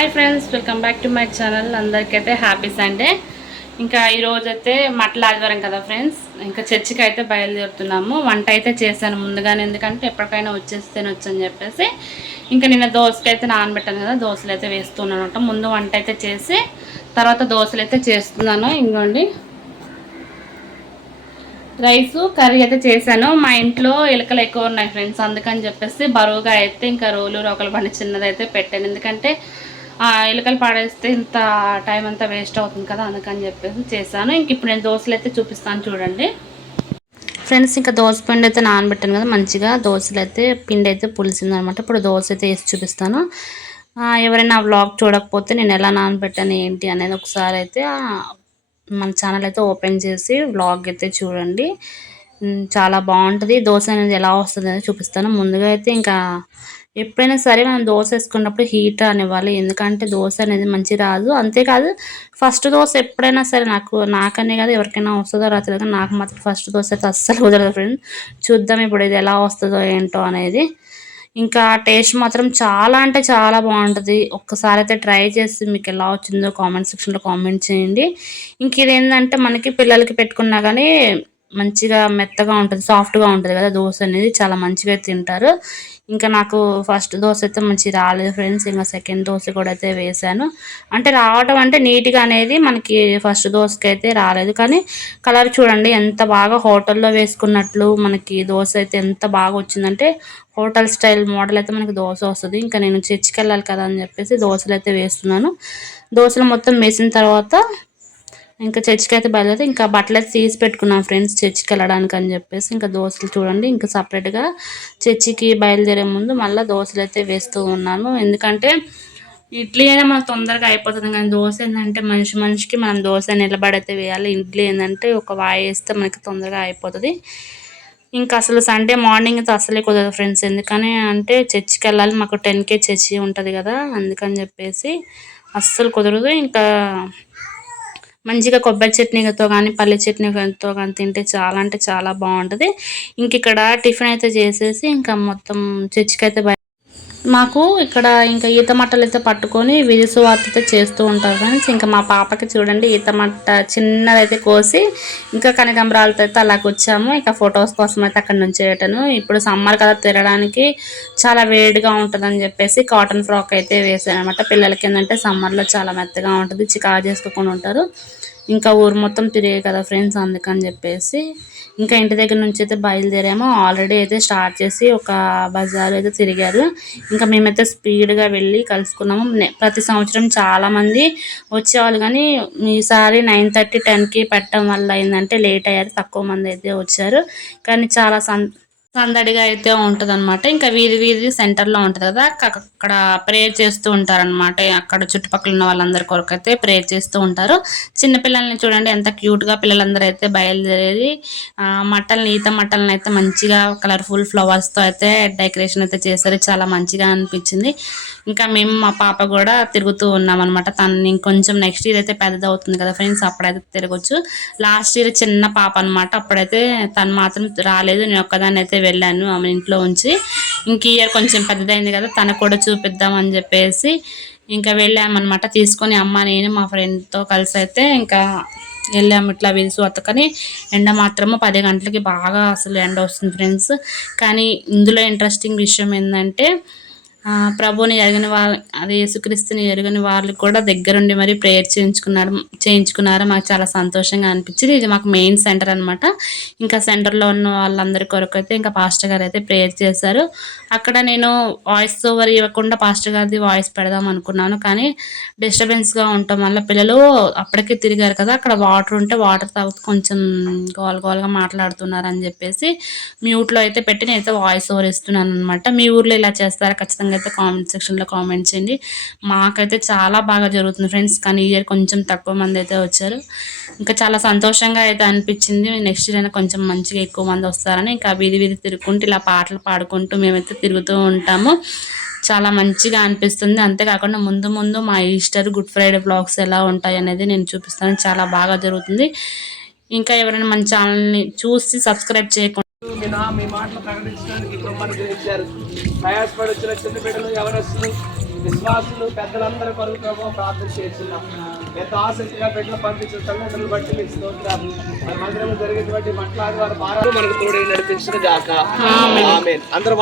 Hi friends, welcome back to my channel. అందరికైతే happy Sunday. ఇంకా ఈరోజైతే మట్ల ఆదివారం కదా ఫ్రెండ్స్, ఇంకా చర్చికి అయితే బయలుదేరుతున్నాము. వంట అయితే చేశాను ముందుగానే, ఎందుకంటే ఎప్పటికైనా వచ్చేస్తేనొచ్చు అని చెప్పేసి. ఇంకా నిన్న దోసకైతే నానబెట్టాను కదా, దోశలు అయితే వేస్తున్నాను అనమాట. ముందు వంట అయితే చేసి తర్వాత దోశలు అయితే చేస్తున్నాను. ఇంకోండి రైసు కర్రీ అయితే చేశాను. మా ఇంట్లో ఎలుకలు ఎక్కువ ఉన్నాయి ఫ్రెండ్స్, అందుకని చెప్పేసి బరువుగా అయితే ఇంకా రోలు రోకలు బండి చిన్నదైతే పెట్టాను. ఎందుకంటే ఎలుకలు పాడేస్తే ఇంత టైం అంతా వేస్ట్ అవుతుంది కదా, అందుకని చెప్పేసి చేశాను. ఇంక ఇప్పుడు నేను దోశలు అయితే చూపిస్తాను చూడండి ఫ్రెండ్స్. ఇంకా దోశ పిండి అయితే నానబెట్టాను కదా, మంచిగా దోశలు అయితే పిండి అయితే పులిసింది అనమాట. ఇప్పుడు దోశ అయితే వేసి చూపిస్తాను. ఎవరైనా వ్లాగ్ చూడకపోతే నేను ఎలా నానబెట్టాను ఏంటి అనేది ఒకసారి అయితే మన ఛానల్ అయితే ఓపెన్ చేసి వ్లాగ్ అయితే చూడండి. చాలా బాగుంటుంది. దోశ అనేది ఎలా వస్తుంది అనేది చూపిస్తాను. ముందుగా అయితే ఇంకా ఎప్పుడైనా సరే మనం దోశ వేసుకున్నప్పుడు హీట్ అనివ్వాలి, ఎందుకంటే దోశ అనేది మంచి రాదు. అంతేకాదు ఫస్ట్ దోశ ఎప్పుడైనా సరే నాకనే కాదు ఎవరికైనా వస్తుందో రాదు, కానీ నాకు మాత్రం ఫస్ట్ దోశ అయితే అస్సలు కుదరదు ఫ్రెండ్స్. చూద్దాం ఇప్పుడు ఇది ఎలా వస్తుందో ఏంటో అనేది. ఇంకా టేస్ట్ మాత్రం చాలా అంటే చాలా బాగుంటుంది. ఒక్కసారి అయితే ట్రై చేసి మీకు ఎలా వచ్చిందో కామెంట్ సెక్షన్లో కామెంట్ చేయండి. ఇంక ఇది ఏంటంటే మనకి పిల్లలకి పెట్టుకున్నా కానీ మంచిగా మెత్తగా ఉంటుంది, సాఫ్ట్గా ఉంటుంది కదా దోశ అనేది, చాలా మంచిగా తింటారు. ఇంకా నాకు ఫస్ట్ దోశ అయితే మంచిగా రాలేదు ఫ్రెండ్స్. ఇంకా సెకండ్ దోశ కూడా అయితే వేసాను. అంటే రావటం అంటే నీట్గా అనేది మనకి ఫస్ట్ దోశకి అయితే రాలేదు, కానీ కలర్ చూడండి ఎంత బాగా హోటల్లో వేసుకున్నట్లు మనకి దోశ అయితే ఎంత బాగా వచ్చిందంటే హోటల్ స్టైల్ మోడల్ అయితే మనకి దోశ వస్తుంది. ఇంకా నేను చర్చికి వెళ్ళాలి కదా అని చెప్పేసి దోశలు అయితే వేస్తున్నాను. దోశలు మొత్తం వేసిన తర్వాత ఇంకా చర్చికి అయితే బయలుదేరి ఇంకా బట్టలు అయితే తీసి పెట్టుకున్నాను ఫ్రెండ్స్ చర్చికి వెళ్ళడానికి అని చెప్పేసి. ఇంకా దోశలు చూడండి ఇంకా సపరేట్గా చర్చికి బయలుదేరే ముందు మళ్ళీ దోశలు అయితే వేస్తూ ఉన్నాను. ఎందుకంటే ఇడ్లీ అయినా మనకు తొందరగా అయిపోతుంది, కానీ దోశ ఏంటంటే మనిషికి మనం దోశ నిలబడైతే వేయాలి. ఇడ్లీ ఏంటంటే ఒక వాయి వేస్తే మనకి తొందరగా అయిపోతుంది. ఇంకా అసలు సండే మార్నింగ్ అయితే అసలే కుదరదు ఫ్రెండ్స్. ఎందుకని అంటే చర్చికి వెళ్ళాలి, మాకు 10K చర్చి ఉంటుంది కదా, అందుకని చెప్పేసి అస్సలు కుదరదు. ఇంకా మంచిగా కొబ్బరి చట్నీతో కానీ పల్లి చట్నీతో కానీ తింటే చాలా అంటే చాలా బాగుంటుంది. ఇంక ఇక్కడ టిఫిన్ అయితే చేసేసి ఇంకా మొత్తం చర్చికి అయితే మాకు ఇక్కడ ఇంకా ఈత మట్టలు అయితే పట్టుకొని విధి సువార్త చేస్తూ ఉంటారు ఫ్రెండ్స్. ఇంకా మా పాపకి చూడండి ఈత మట్ట చిన్నదైతే కోసి ఇంకా కనకాంబరాలతో అయితే అలాగ వచ్చాము. ఇంకా ఫొటోస్ కోసం అయితే అక్కడ నుంచి వేయటను. ఇప్పుడు సమ్మర్ కదా తిరగడానికి చాలా వేడిగా ఉంటుందని చెప్పేసి కాటన్ ఫ్రాక్ అయితే వేసాను అనమాట. పిల్లలకి ఏంటంటే సమ్మర్లో చాలా మెత్తగా ఉంటుంది, చికా చేసుకోకుండా ఉంటారు. ఇంకా ఊరు మొత్తం తిరిగే కదా ఫ్రెండ్స్, అందుకని చెప్పేసి ఇంకా ఇంటి దగ్గర నుంచి అయితే బయలుదేరాము. ఆల్రెడీ అయితే స్టార్ట్ చేసి ఒక బజార్ అయితే తిరిగారు. ఇంకా మేమైతే స్పీడ్గా వెళ్ళి కలుసుకున్నాము. ప్రతి సంవత్సరం చాలామంది వచ్చేవాళ్ళు, కానీ ఈసారి 9:30 10కి పెట్టడం వల్ల ఏంటంటే లేట్ అయ్యారు, తక్కువ మంది అయితే వచ్చారు. కానీ చాలా సందడిగా అయితే ఉంటుంది అనమాట. ఇంకా వీధి సెంటర్లో ఉంటుంది కదా, అక్కడ ప్రేయర్ చేస్తూ ఉంటారనమాట. అక్కడ చుట్టుపక్కల ఉన్న వాళ్ళందరి కొరకు అయితే ప్రేయర్ చేస్తూ ఉంటారు. చిన్నపిల్లల్ని చూడండి ఎంత క్యూట్గా పిల్లలందరూ అయితే బయలుదేరేది ఈత మట్టలను అయితే మంచిగా కలర్ఫుల్ ఫ్లవర్స్తో అయితే డెకరేషన్ అయితే చేశారు. చాలా మంచిగా అనిపించింది. ఇంకా మేము మా పాప కూడా తిరుగుతూ ఉన్నాం అనమాట. తను ఇంకొంచెం నెక్స్ట్ ఇయర్ అయితే పెద్దది అవుతుంది కదా ఫ్రెండ్స్, అప్పుడైతే తిరగచ్చు. లాస్ట్ ఇయర్ చిన్న పాప అనమాట, అప్పుడైతే తను మాత్రం రాలేదు, నేను ఒక్కదాన్ని అయితే వెళ్ళాను ఆమె ఇంట్లో ఉంచి. ఇంక ఇయర్ కొంచెం పెద్దదైంది కదా, తనకు కూడా చూపిద్దామని చెప్పేసి ఇంకా వెళ్ళామన్నమాట. తీసుకొని అమ్మ నేను మా ఫ్రెండ్తో కలిసి అయితే ఇంకా వెళ్ళాము ఇట్లా విలుసు అతకని. ఎండ మాత్రము 10 గంటలకి బాగా అసలు ఎండ వస్తుంది ఫ్రెండ్స్. కానీ ఇందులో ఇంట్రెస్టింగ్ విషయం ఏంటంటే ప్రభుని ఎరగని వాళ్ళు, అది యేసుక్రీస్తుని ఎరగని వాళ్ళు కూడా దగ్గరుండి మరి ప్రేయర్ చేయించుకున్నారు. మాకు చాలా సంతోషంగా అనిపించింది. ఇది మాకు మెయిన్ సెంటర్ అనమాట. ఇంకా సెంటర్లో ఉన్న వాళ్ళందరి కొరకు అయితే ఇంకా పాస్టర్ గారు అయితే ప్రేయర్ చేశారు. అక్కడ నేను వాయిస్ ఓవర్ ఇవ్వకుండా పాస్టర్ గారిది వాయిస్ పెడదాం అనుకున్నాను, కానీ డిస్టర్బెన్స్గా ఉండటం వల్ల పిల్లలు అప్పటికే తిరిగారు కదా, అక్కడ వాటర్ ఉంటే వాటర్ తాగుతూ కొంచెం గోలగోలుగా మాట్లాడుతున్నారు అని చెప్పేసి మ్యూట్లో అయితే పెట్టి నేనైతే వాయిస్ ఓవర్ ఇస్తున్నాను అనమాట. మీ ఊర్లో ఇలా చేస్తారా? ఖచ్చితంగా అయితే కామెంట్ సెక్షన్లో కామెంట్ చేయండి. మాకైతే చాలా బాగా జరుగుతుంది ఫ్రెండ్స్, కానీ ఈ ఇయర్ కొంచెం తక్కువ మంది అయితే వచ్చారు. ఇంకా చాలా సంతోషంగా అయితే అనిపించింది. నెక్స్ట్ ఇయర్ అయినా కొంచెం మంచిగా ఎక్కువ మంది వస్తారని ఇంకా వీధి తిరుగుకుంటూ ఇలా పాటలు పాడుకుంటూ మేమైతే తిరుగుతూ ఉంటాము. చాలా మంచిగా అనిపిస్తుంది. అంతేకాకుండా ముందు మా ఈస్టర్ గుడ్ ఫ్రైడే బ్లాగ్స్ ఎలా ఉంటాయి అనేది నేను చూపిస్తాను. చాలా బాగా జరుగుతుంది. ఇంకా ఎవరైనా మన ఛానల్ని చూసి సబ్స్క్రైబ్ చేయకుండా మీ మాటలు ప్రకటించడానికి బ్రహ్మాన్ని గ్రహించారు. ప్రయాసపడి వచ్చిన చిన్న బిడ్డలు ఎవరొస్తారు? విశ్వాసులు పెద్దలందరూ కొరకు ప్రభావ ప్రార్థన చేస్తున్నాం. ఎంతో ఆసక్తిగా పెట్టిన పంపించిన తల్లిదండ్రులు బట్టి మీకు స్తోత్రం. మన మందిరంలో జరిగేటువంటి మట్లాది వారి భారాలు మనకు తోడే నడిపించిన గాక. ఆమేన్. అందరూ